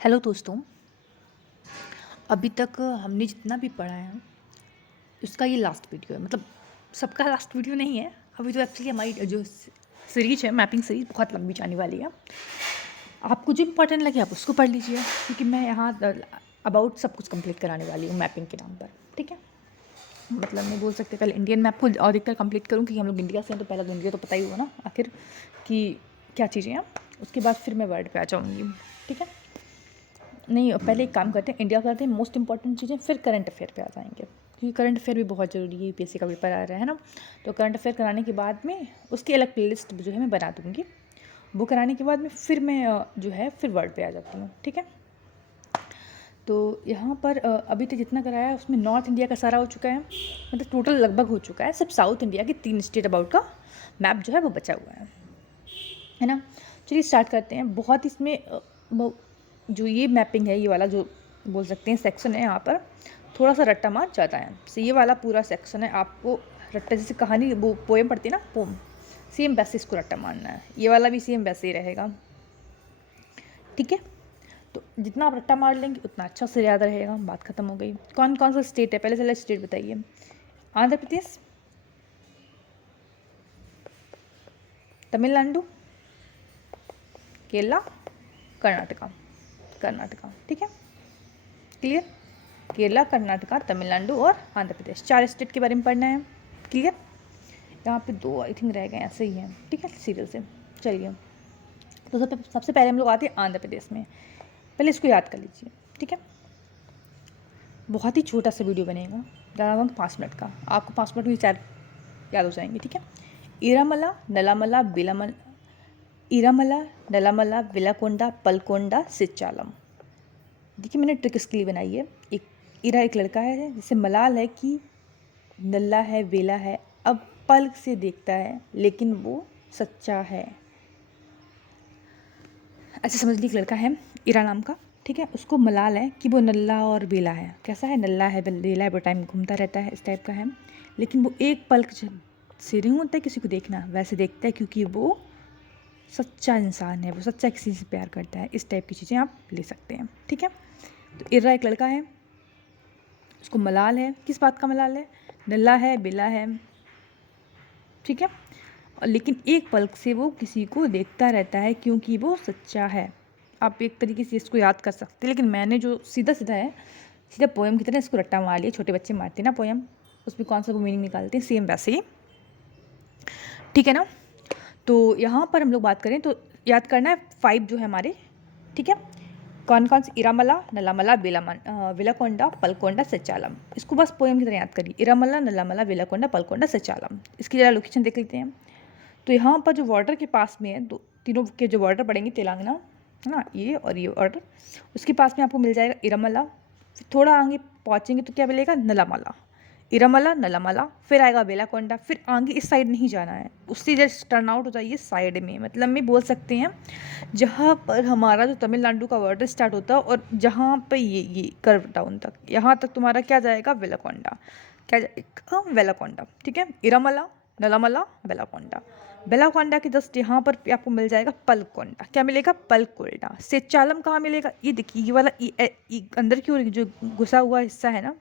Hello दोस्तों। अभी तक हमने जितना भी पढ़ा है उसका ये लास्ट वीडियो है। मतलब सबका लास्ट वीडियो नहीं है। अभी तो एक्चुअली हमारी जो सीरीज है, मैपिंग सीरीज, बहुत लंबी जाने वाली है। आपको जो इम्पोर्टेंट लगे आप उसको पढ़ लीजिए, क्योंकि मैं यहाँ अबाउट सब कुछ कंप्लीट कराने वाली हूँ मैपिंग के नाम पर। ठीक है, मतलब नहीं बोल सकते पहले इंडियन मैप को अधिकतर कंप्लीट करूँ, क्योंकि हम लोग इंडिया से हैं तो पहला तो इंडिया तो पता ही होगा ना आखिर कि क्या चीज़ें हैं। उसके बाद फिर मैं वर्ल्ड पे आ जाऊँगी। ठीक है, नहीं पहले एक काम करते हैं, इंडिया करते हैं मोस्ट इंपॉर्टेंट चीज़ें, फिर करंट अफेयर पे आ जाएंगे, क्योंकि करंट अफेयर भी बहुत ज़रूरी है। यूपीएससी का पेपर आ रहा है ना, तो करंट अफेयर कराने के बाद में उसकी अलग प्लेलिस्ट जो है मैं बना दूँगी। वो कराने के बाद में फिर मैं जो है फिर वर्ल्ड पे आ जाती हूँ। ठीक है, तो यहाँ पर अभी तक जितना कराया है उसमें नॉर्थ इंडिया का सारा हो चुका है, मतलब टोटल लगभग हो चुका है। सिर्फ साउथ इंडिया के 3 स्टेट अबाउट का मैप जो है वो बचा हुआ है ना। चलिए स्टार्ट करते हैं। बहुत इसमें जो ये मैपिंग है, ये वाला जो बोल सकते हैं सेक्शन है, यहाँ पर थोड़ा सा रट्टा मार ज़्यादा है। तो ये वाला पूरा सेक्शन है, आपको रट्टा जैसे कहानी वो पोएम पढ़ती है ना, पोम, सेम वैसे इसको रट्टा मारना है। ये वाला भी सेम वैसे ही रहेगा। ठीक है, तो जितना आप रट्टा मार लेंगे उतना अच्छा से याद रहेगा। बात खत्म हो गई। कौन कौन सा स्टेट है, पहले चले स्टेट बताइए। आंध्र प्रदेश, तमिलनाडु, केरला, कर्नाटका। कर्नाटका, ठीक है, क्लियर। केरला, कर्नाटका, तमिलनाडु और आंध्र प्रदेश, 4 स्टेट के बारे में पढ़ना है। क्लियर। यहाँ पे 2 आई थिंक रह गए, ऐसे ही हैं। ठीक है, सीरियल से चलिए। तो सबसे पहले हम लोग आते हैं आंध्र प्रदेश में। पहले इसको याद कर लीजिए। ठीक है, बहुत ही छोटा सा वीडियो बनेगा, ज़्यादा 5 मिनट का। आपको 5 मिनट में 4 याद हो जाएंगे। ठीक है, इरामला, नलामला, बिलामल, इरामला, नलामला, विलाकोंडा, पलकोंडा, सिचालम। देखिए मैंने ट्रिक इसके लिए बनाई है। एक इरा एक लड़का है जिसे मलाल है कि नल्ला है, वेला है, अब पलक से देखता है लेकिन वो सच्चा है। ऐसे समझ लीजिए एक लड़का है इरा नाम का, ठीक है, उसको मलाल है कि वो नल्ला और बेला है। कैसा है, नल्ला है, बेला है, वो टाइम घूमता रहता है, इस टाइप का है। लेकिन वो एक पलक से नहीं होता है किसी को देखना, वैसे देखता है क्योंकि वो सच्चा इंसान है, वो सच्चा किसी से प्यार करता है। इस टाइप की चीज़ें आप ले सकते हैं। ठीक है, तो इरा एक लड़का है, उसको मलाल है। किस बात का मलाल है, नल्ला है, बेला है, ठीक है, और लेकिन एक पलक से वो किसी को देखता रहता है क्योंकि वो सच्चा है। आप एक तरीके से इसको याद कर सकते हैं, लेकिन मैंने जो सीधा सीधा है, सीधा पोएम की तरह इसको रट्टा मार लिया। छोटे बच्चे मारते हैं ना पोएम, उसमें कौन सा वो मीनिंग निकालते हैं, सेम वैसे ही। ठीक है ना, तो यहाँ पर हम लोग बात करें तो याद करना है 5 जो है हमारे। ठीक है, कौन कौन से, इरामला, नलामला, विलाकोंडा, पलकोंडा, सचालम। इसको बस पोएम की तरह याद करिए, इरामला, नलामला, विलाकोंडा, पलकोंडा, सचालम। इसकी जरा लोकेशन देख लेते हैं। तो यहाँ पर जो बॉर्डर के पास में है, दो तीनों के जो बॉर्डर पड़ेंगे, तेलंगाना है ना, ये और ये बॉर्डर, उसके पास में आपको मिल जाएगा इरामला। फिर थोड़ा आगे पहुँचेंगे तो क्या मिलेगा, नलामला, इरामला, नलामला, फिर आएगा बेलाकोंडा। फिर आगे इस साइड नहीं जाना है, उससे जस्ट टर्न आउट हो जाइए साइड में। मतलब में बोल सकते हैं जहाँ पर हमारा जो तमिलनाडु का बॉर्डर स्टार्ट होता है और जहाँ पे ये कर्व डाउन तक, यहाँ तक तुम्हारा क्या जाएगा, वेलाकोंडा। क्या जाएगा, वेलाकोंडा। ठीक है, इरामला, नलामला, बेलाकोंडा। बेलाकोंडा के जस्ट यहाँ पर आपको मिल जाएगा पलकोंडा। क्या मिलेगा, पलकोंडा। सेचालम कहाँ मिलेगा, ये देखिए, ये वाला ये अंदर की ओर जो घुसा हुआ हिस्सा है ना,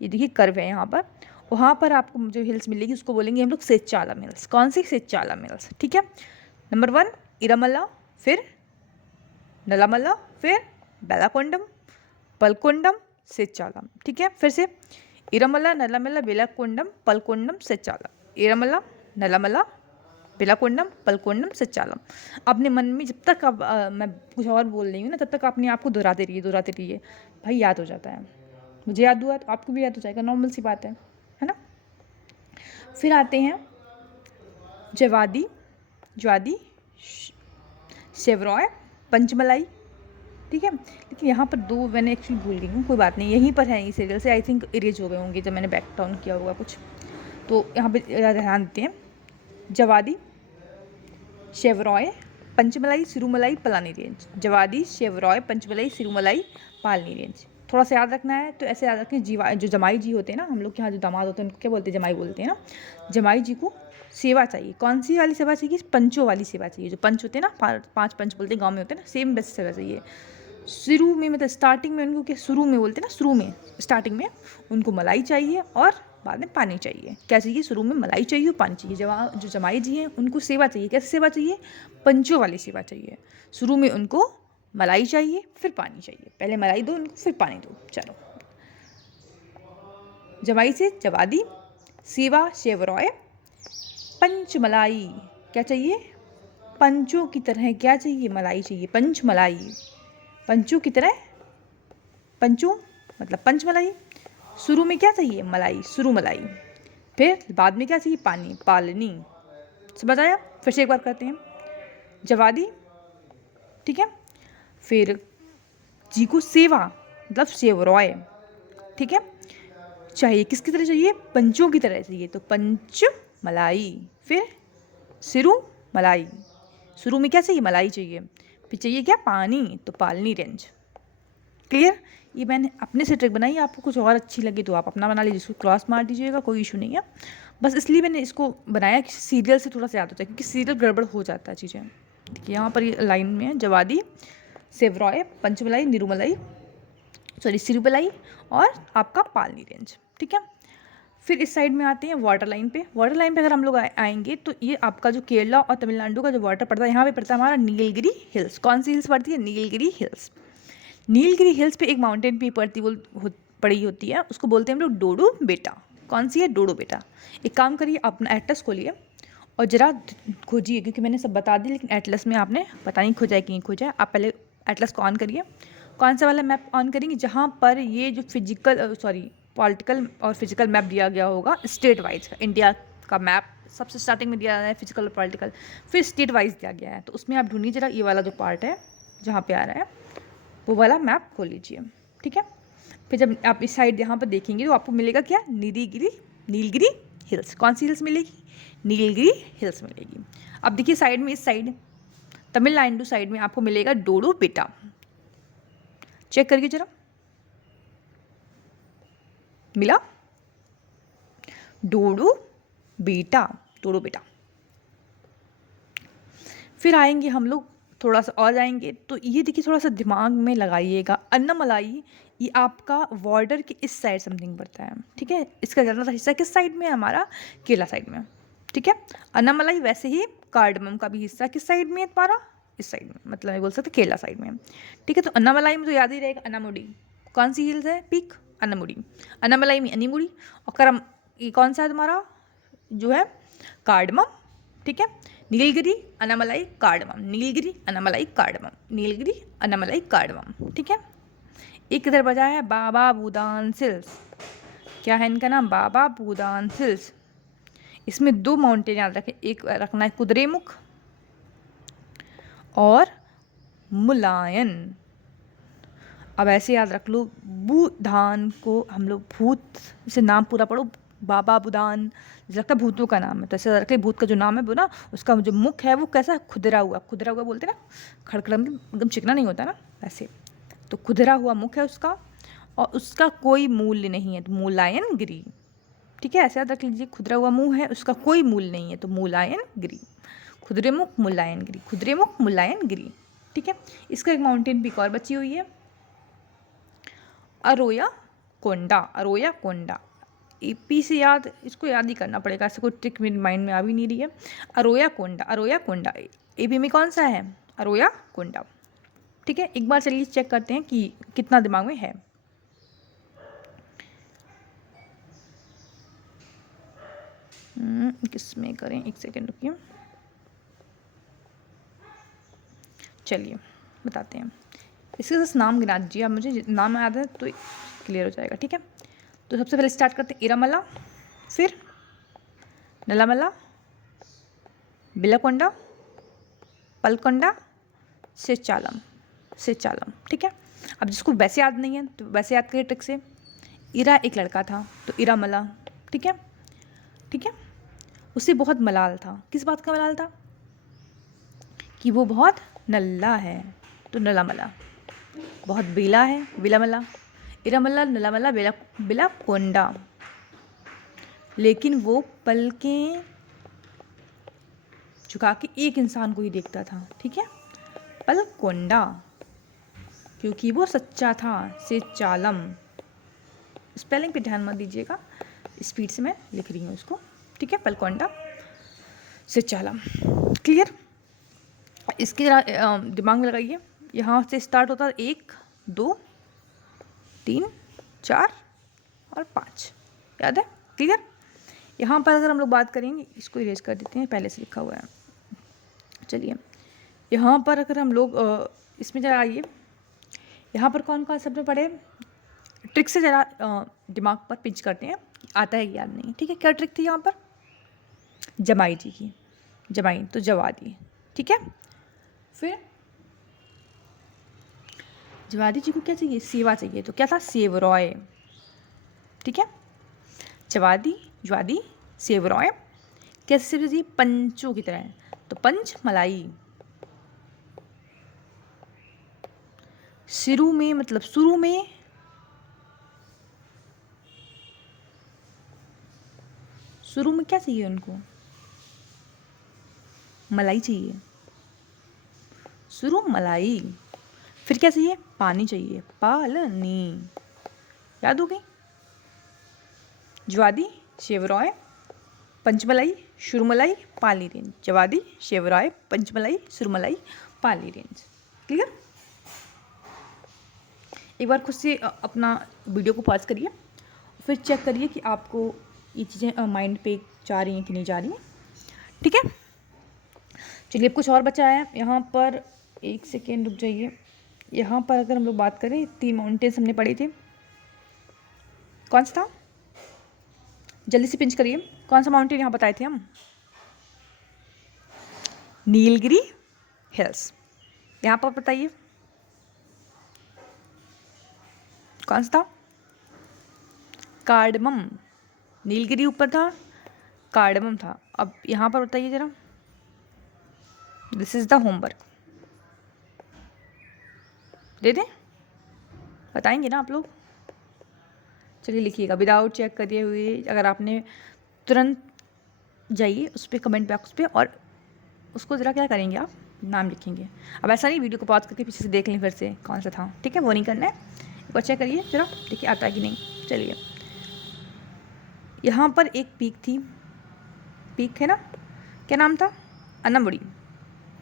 ये देखिए कर्व है यहाँ पर। वहाँ पर आपको जो हिल्स मिलेगी उसको बोलेंगे हम लोग सेचालम हिल्स। कौन सी, सेचालम हिल्स। ठीक है, नंबर 1 इरामला, फिर नलामला, फिर बेलाकोंडम, पलकोंडम, सेचालम। ठीक है, फिर से इरामला, नलामला, बेलाकोंडम, पलकोंडम, सेचालम, इरामला, नलामला, बेलाकोंडम, पलकोंडम, सेचालम। अपने मन में जब तक आप मैं कुछ और बोल रही हूँ ना, तब तक अपने आप को दोहराते रहिए भाई, याद हो जाता है। मुझे याद हुआ तो आपको भी याद हो जाएगा, नॉर्मल सी बात है ना। फिर आते हैं जवादी, ज्वादी, शेवरॉय, पंचमलाई। ठीक है, लेकिन यहाँ पर 2 मैंने एक्चुअली भूल गई हूँ, कोई बात नहीं, यहीं पर है, इस सीरियल से आई थिंक इरेज हो गए होंगे जब मैंने बैक डाउन किया होगा कुछ। तो यहाँ पे ध्यान देते हैं, जवादी, शेवरॉय, पंचमलाई, सिरुमलाई, पलानी रेंज। जवादी, शेवरॉय, पंचमलाई, सिरुमलाई, पालनी रेंज। थोड़ा सा याद रखना है तो ऐसे याद रखें, जो जमाई जी होते हैं ना, हम लोग के यहाँ जो दामाद होते हैं उनको क्या बोलते हैं, जमाई बोलते हैं ना। जमाई जी को सेवा चाहिए, कौन सी वाली सेवा चाहिए, पंचों वाली सेवा चाहिए। जो पंच होते हैं ना, 5 पंच बोलते हैं गाँव में होते हैं ना, सेम वैसे सेवा चाहिए। शुरू में मतलब स्टार्टिंग में उनको, क्या शुरू में बोलते हैं ना, शुरू में स्टार्टिंग में उनको मलाई चाहिए और बाद में पानी चाहिए। क्या चाहिए? शुरू में मलाई चाहिए और पानी चाहिए। जो जमाई जी हैं उनको सेवा चाहिए। कैसे सेवा चाहिए? पंचों वाली सेवा चाहिए। शुरू में उनको मलाई चाहिए, फिर पानी चाहिए। पहले मलाई दो उनको, फिर पानी दो। चलो, जमाई से जवादी, सेवा शेवरॉय, पंचमलाई। क्या चाहिए? पंचों की तरह क्या चाहिए? मलाई चाहिए, पंचमलाई। पंचों की तरह, पंचों मतलब पंचमलाई। शुरू में क्या चाहिए? मलाई, शुरू मलाई। फिर बाद में क्या चाहिए? पानी, पालनी। समझ आया? फिर से एक बार करते हैं। जवादी, ठीक है। फिर जी को सेवा मतलब सेवरॉय, ठीक है। चाहिए किसकी तरह चाहिए? पंचों की तरह चाहिए, तो पंच मलाई। फिर सिरू मलाई। शुरू में क्या चाहिए? मलाई चाहिए। फिर चाहिए क्या? पानी, तो पालनी रेंज। क्लियर? ये मैंने अपने से ट्रिक बनाई, आपको कुछ और अच्छी लगी तो आप अपना बना लीजिए, इसको क्रॉस मार दीजिएगा, कोई इशू नहीं है। बस इसलिए मैंने इसको बनाया कि सीरियल से थोड़ा सा याद हो जाए, क्योंकि सीरियल गड़बड़ हो जाता है चीज़ें। देखिए यहाँ पर ये लाइन में है, जवादी, सेवरॉय, पंचमलाई, निरुमलाई, सॉरी सिरुमलाई और आपका पालनी रेंज, ठीक है। फिर इस साइड में आते हैं वाटर लाइन पे। वाटर लाइन पे अगर हम लोग आएंगे तो ये आपका जो केरला और तमिलनाडु का जो वाटर पड़ता है, यहाँ पे पड़ता है हमारा नीलगिरी हिल्स। कौन सी हिल्स पड़ती है? नीलगिरी हिल्स। नीलगिरी हिल्स पे एक माउंटेन पे पड़ी होती है, उसको बोलते हैं हम लोग डोडो बेटा। कौन सी है? डोडो बेटा। एक काम करिए, अपना एटलस खोलिए और ज़रा खोजिए, क्योंकि मैंने सब बता दी लेकिन एटलस में आपने पता नहीं खोजा है कि नहीं खोजा है। आप पहले एटलस को ऑन करिए। कौन सा वाला मैप ऑन करेंगे? जहाँ पर ये जो पॉलिटिकल और फिजिकल मैप दिया गया होगा स्टेट वाइज का। इंडिया का मैप सबसे स्टार्टिंग में दिया है फिजिकल और पॉलिटिकल, फिर स्टेट वाइज दिया गया है। तो उसमें आप ढूंढिए जरा, ये वाला जो पार्ट है जहाँ पे आ रहा है वो वाला मैप खोल लीजिए, ठीक है। फिर जब आप इस साइड यहाँ पर देखेंगे तो आपको मिलेगा क्या? नीलगिरी हिल्स। कौन सी हिल्स मिलेगी? नीलगिरी हिल्स मिलेगी। अब देखिए साइड में, इस साइड तमिलनाडु साइड में आपको मिलेगा डोडो बेटा। चेक करिए जरा, मिला? डोडो बेटा, डोडो बेटा। फिर आएंगे हम लोग, थोड़ा सा और जाएंगे तो ये देखिए, थोड़ा सा दिमाग में लगाइएगा। अन्नामलाई ये आपका बॉर्डर के इस साइड समथिंग पड़ता है, ठीक है। इसका ज़्यादा हिस्सा किस साइड में है? हमारा केरला साइड में, ठीक है। अन्नामलाई वैसे ही कार्डमम का भी हिस्सा किस साइड में है तुम्हारा? इस साइड में, मतलब मैं बोल सकते केरला साइड में, ठीक है। तो अन्नामलाई में तो याद ही रहेगा अन्नामुडी। कौन सी हिल्स है? पीक अन्नामुडी। अन्नामलाई में अन्नीमुडी। और करम, ये कौन सा है तुम्हारा जो है? कार्डमम, ठीक है। Nilgiri, Annamalai, cardamom, Nilgiri, Annamalai, cardamom, Nilgiri, Annamalai, cardamom, ठीक है। एक इधर बजा है बाबा बूदान सिल्स। क्या है इनका नाम? बाबा बूदान सिल्स। इसमें दो माउंटेन याद रखें, एक रखना है कुद्रेमुख और मुलायन। अब ऐसे याद रख लो, बूधान को हम लोग भूत से नाम पूरा पढ़ो, बाबा बुदान, मुझे लगता है भूतों का नाम है, तो ऐसे रखे भूत का जो नाम है वो ना, उसका जो मुख है वो कैसा? खुदरा हुआ बोलते हैं ना, खड़खड़ा एकदम चिकना नहीं होता ना, ऐसे। तो खुदरा हुआ मुख है उसका, और उसका कोई मूल्य नहीं है, तो मूलायन गिरी, ठीक है। ऐसे याद रख लीजिए, खुदरा हुआ मुंह है, उसका कोई मूल्य नहीं है, तो मूलायन गिरी। खुदरे मुख मुलायन गिरी, खुदरे मुख मुलायन गिरी, ठीक है। इसका एक माउंटेन पीक और बची हुई है, अरोया कोंडा। अरोया कोंडा एपी से याद, इसको याद ही करना पड़ेगा, ऐसे कोई ट्रिक मेरे माइंड में आ भी नहीं रही है। अरोया कोंडा, अरोया कोंडा एपी में कौन सा है? अरोया कोंडा, ठीक है। एक बार चलिए चेक करते हैं कि कितना दिमाग में है। किस में करें? एक सेकेंड रुकिए, चलिए बताते हैं। इसके साथ नाम गिना दीजिए आप, मुझे नाम याद है तो क्लियर हो जाएगा, ठीक है। तो सबसे पहले स्टार्ट करते हैं इरामला, फिर नलामला, बिलाकोंडा, पलकोंडा, सेचालम, ठीक है। अब जिसको वैसे याद नहीं है तो वैसे याद करिए ट्रिक से। इरा एक लड़का था तो इरामला, ठीक है, ठीक है। उससे बहुत मलाल था। किस बात का मलाल था? कि वो बहुत नल्ला है, तो नलामला। बहुत बेला है, बिलामला। इरामला, नलामला, बिलाकोंडा। लेकिन वो पलकें झुका के एक इंसान को ही देखता था, ठीक है। पलकोंडा, क्योंकि वो सच्चा था। सेचालम। स्पेलिंग पे ध्यान मत दीजिएगा, स्पीड से मैं लिख रही हूँ इसको, ठीक है। पलकोंडा सेचालम। क्लियर। इसके दिमाग में लगाइए, यहाँ से स्टार्ट होता है 1 2 3 4 और 5, याद है। क्लियर। यहाँ पर अगर हम लोग बात करेंगे, इसको इरेज कर देते हैं, पहले से लिखा हुआ है। चलिए यहाँ पर अगर हम लोग इसमें जरा आइए, यहाँ पर कौन कौन शब्द पढ़े, ट्रिक से ज़रा दिमाग पर पिंच करते हैं, आता है कि याद नहीं, ठीक है। क्या ट्रिक थी यहाँ पर, जमाई जी की, जमाई तो जवादी, ठीक है। फिर जवादी जी को क्या चाहिए, सेवा चाहिए, तो क्या था, सेवरॉय, ठीक है। जवादी ज्वादी सेवरॉय, कैसे सेव चाहिए, पंचों की तरह, तो पंच मलाई। शुरू में मतलब शुरू में, शुरू में क्या चाहिए उनको, मलाई चाहिए, शुरू मलाई। फिर क्या चाहिए, पानी चाहिए, पालनी, याद हो गई। ज्वादी शेवरॉय पंचमलाई शुरुमलाई पाली रेंज, जवादी शेवरॉय पंचमलाई शुरुमलाई पाली रेंज। क्लियर। एक बार खुद से अपना वीडियो को पॉज करिए, फिर चेक करिए कि आपको ये चीज़ें माइंड पे जा रही हैं कि नहीं जा रही हैं, ठीक है। चलिए अब कुछ और बचा है यहाँ पर, एक सेकेंड रुक जाइए। यहाँ पर अगर हम लोग बात करें, 3 माउंटेन्स हमने पढ़े थे, कौन सा था, जल्दी से पिंच करिए, कौन सा माउंटेन यहाँ बताए थे हम, नीलगिरी हिल्स। यहाँ पर बताइए कौन सा था, कार्डमम। नीलगिरी ऊपर था, कार्डमम था। अब यहाँ पर बताइए जरा, दिस इज द होमवर्क, दे दें, बताएंगे ना आप लोग। चलिए लिखिएगा, विदाउट चेक करिए हुए, अगर आपने तुरंत जाइए उस पर कमेंट बॉक्स पे और उसको ज़रा क्या करेंगे, आप नाम लिखेंगे। अब ऐसा नहीं वीडियो को पॉज करके पीछे से देख लें फिर से कौन सा था, ठीक है, वो नहीं करना है। एक बार चेक करिए जरा, देखिए आता है कि नहीं। चलिए यहाँ पर एक पीक थी, पीक है ना, क्या नाम था, अन्नामुड़ी,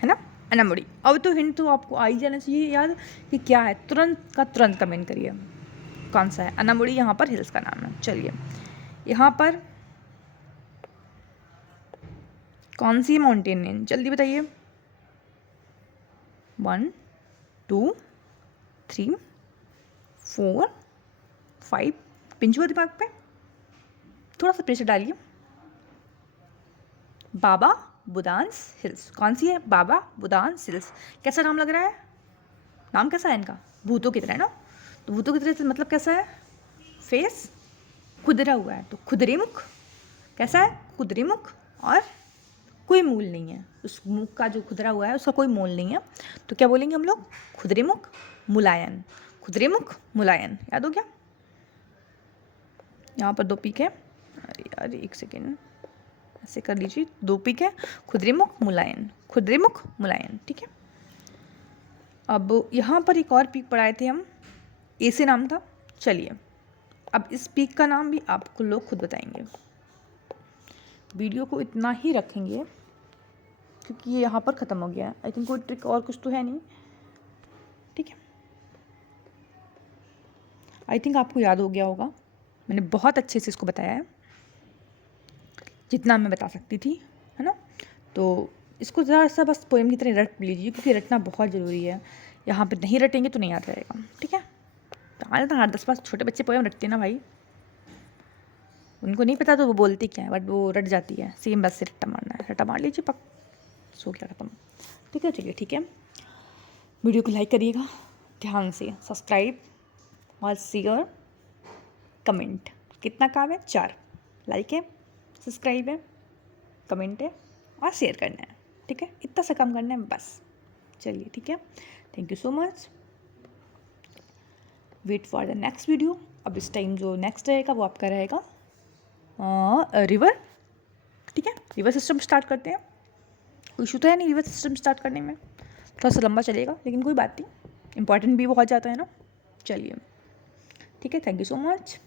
है ना, अन्नामुड़ी। अब तो हिंट तो आपको आ ही जाना चाहिए याद कि क्या है, तुरंत का तुरंत कमेंट करिए कौन सा है। अन्नामुड़ी यहाँ पर हिल्स का नाम है। चलिए यहाँ पर कौन सी माउंटेन है, जल्दी बताइए, 1 2 3 4 5, पिंच हुआ दिमाग पे, थोड़ा सा प्रेशर डालिए। बाबा बुदांस हिल्स, कौन सी है, बाबा बुदांस हिल्स। कैसा नाम लग रहा है, नाम कैसा है इनका, भूतों की तरह ना, तो भूतों की तरह से मतलब कैसा है, फेस खुदरा हुआ है, तो खुदरे मुख, कैसा है, खुदरे मुख, और कोई मूल नहीं है, उस मुख का जो खुदरा हुआ है उसका कोई मूल नहीं है, तो क्या बोलेंगे हम लोग, खुदरे मुख मुलायन, खुदरे मुख मुलायन, याद हो गया। यहाँ पर 2 पीक है, अरे यार एक सेकेंड, ऐसे कर लीजिए, 2 पीक है, खुदरे मुख मुलायन, खुदरे मुख मुलायन, ठीक है। अब यहाँ पर एक और पीक पढ़ाए थे हम, ए से नाम था। चलिए अब इस पीक का नाम भी आपको लोग खुद बताएंगे, वीडियो को इतना ही रखेंगे क्योंकि ये यहाँ पर ख़त्म हो गया है। आई थिंक कोई ट्रिक और कुछ तो है नहीं, ठीक है। आई थिंक आपको याद हो गया होगा, मैंने बहुत अच्छे से इसको बताया है जितना मैं बता सकती थी, है ना। तो इसको ज़रा सा बस पोएम की तरह रट लीजिए, क्योंकि रटना बहुत ज़रूरी है, यहाँ पे नहीं रटेंगे तो नहीं याद रहेगा, ठीक है। तो आज तो 8-10 छोटे बच्चे पोएम रटते हैं ना भाई, उनको नहीं पता तो वो बोलते क्या है, बट वो रट जाती है, सेम बस से रट्टा मारना है, रट्टा मार लीजिए, पक सो गया खत्म, ठीक है। चलिए ठीक है, वीडियो को लाइक करिएगा ध्यान से, सब्सक्राइब और शेयर कमेंट, कितना काम है, 4 लाइक है, सब्सक्राइब है, कमेंट है और शेयर करना है, ठीक है, इतना सा काम करना है बस। चलिए ठीक है, thank you so much, wait for the next video. अब इस टाइम जो नेक्स्ट रहेगा वो आपका रहेगा रिवर, ठीक है। रिवर सिस्टम स्टार्ट करते हैं, कोई इशू तो है नहीं रिवर सिस्टम स्टार्ट करने में, थोड़ा सा लंबा चलेगा लेकिन कोई बात नहीं, इम्पॉर्टेंट भी बहुत ज़्यादा है ना। चलिए ठीक है, थैंक यू सो मच।